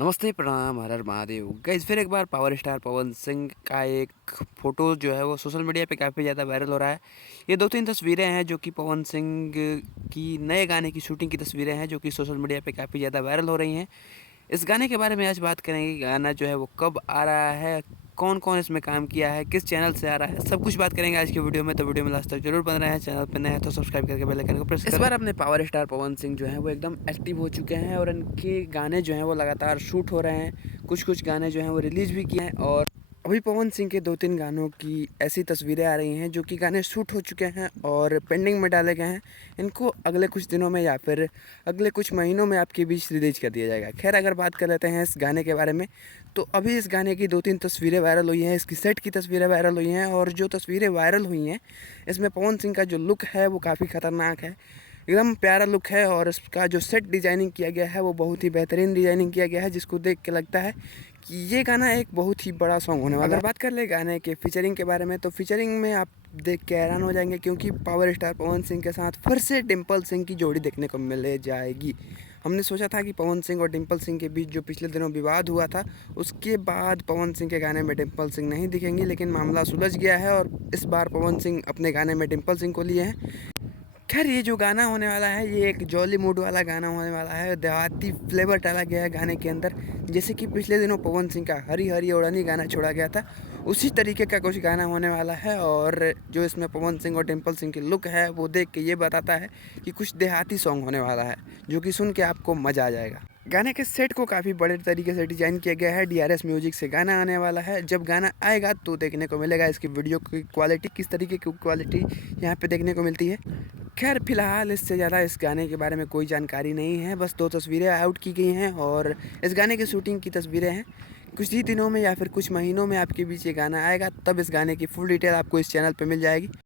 नमस्ते, प्रणाम, हर हर महादेव। गाइस फिर एक बार पावर स्टार पवन सिंह का एक फ़ोटो जो है वो सोशल मीडिया पे काफ़ी ज़्यादा वायरल हो रहा है। ये 2-3 तस्वीरें हैं जो कि पवन सिंह की नए गाने की शूटिंग की तस्वीरें हैं जो कि सोशल मीडिया पे काफ़ी ज़्यादा वायरल हो रही हैं। इस गाने के बारे में आज बात करेंगे कि गाना जो है वो कब आ रहा है, कौन-कौन इसमें काम किया है, किस चैनल से आ रहा है, सब कुछ बात करेंगे आज की वीडियो में। तो वीडियो में लास्ट तक जरूर बने रहें। चैनल पे नए हैं तो सब्सक्राइब करके बेल आइकन को प्रेस करें। इस बार अपने पावर स्टार पवन सिंह जो हैं वो एकदम एक्टिव हो चुके हैं और इनके गाने जो हैं वो लगातार शूट हो रहे हैं। कुछ-कुछ गाने जो हैं वो रिलीज़ भी किए हैं और अभी पवन सिंह के 2-3 गानों की ऐसी तस्वीरें आ रही हैं जो कि गाने शूट हो चुके हैं और पेंडिंग में डाले गए हैं। इनको अगले कुछ दिनों में या फिर अगले कुछ महीनों में आपके बीच रिलीज़ कर दिया जाएगा। खैर अगर बात कर लेते हैं इस गाने के बारे में, तो अभी इस गाने की 2-3 तस्वीरें वायरल हुई हैं, इसकी सेट की तस्वीरें वायरल हुई हैं और जो तस्वीरें वायरल हुई हैं, इसमें पवन सिंह का जो लुक है वो काफ़ी ख़तरनाक है। एकदम प्यारा लुक है और इसका जो सेट डिज़ाइनिंग किया गया है वो बहुत ही बेहतरीन डिज़ाइनिंग किया गया है, जिसको देख के लगता है कि ये गाना एक बहुत ही बड़ा सॉन्ग होने वाला है। अगर बात कर ले गाने के फीचरिंग के बारे में, तो फीचरिंग में आप देख के हैरान हो जाएंगे क्योंकि पावर स्टार पवन सिंह के साथ फिर से डिम्पल सिंह की जोड़ी देखने को मिल जाएगी। हमने सोचा था कि पवन सिंह और डिम्पल सिंह के बीच जो पिछले दिनों विवाद हुआ था, उसके बाद पवन सिंह के गाने में डिम्पल सिंह नहीं दिखेंगी, लेकिन मामला सुलझ गया है और इस बार पवन सिंह अपने गाने में डिम्पल सिंह को लिए हैं। खैर ये जो गाना होने वाला है ये एक जॉली मूड वाला गाना होने वाला है। देहाती फ्लेवर डाला गया है गाने के अंदर, जैसे कि पिछले दिनों पवन सिंह का हरी हरी ओढ़नी गाना छोड़ा गया था, उसी तरीके का कुछ गाना होने वाला है। और जो इसमें पवन सिंह और डिम्पल सिंह की लुक है वो देख के ये बताता है कि कुछ देहाती सॉन्ग होने वाला है, जो कि सुन के आपको मज़ा आ जाएगा। गाने के सेट को काफ़ी बड़े तरीके से डिज़ाइन किया गया है। डीआरएस म्यूजिक से गाना आने वाला है। जब गाना आएगा तो देखने को मिलेगा इसकी वीडियो की क्वालिटी, किस तरीके की क्वालिटी यहाँ पे देखने को मिलती है। खैर फिलहाल इससे ज़्यादा इस गाने के बारे में कोई जानकारी नहीं है, बस 2 तस्वीरें आउट की गई हैं और इस गाने की शूटिंग की तस्वीरें हैं। कुछ ही दिनों में या फिर कुछ महीनों में आपके बीच ये गाना आएगा, तब इस गाने की फुल डिटेल आपको इस चैनल पे मिल जाएगी।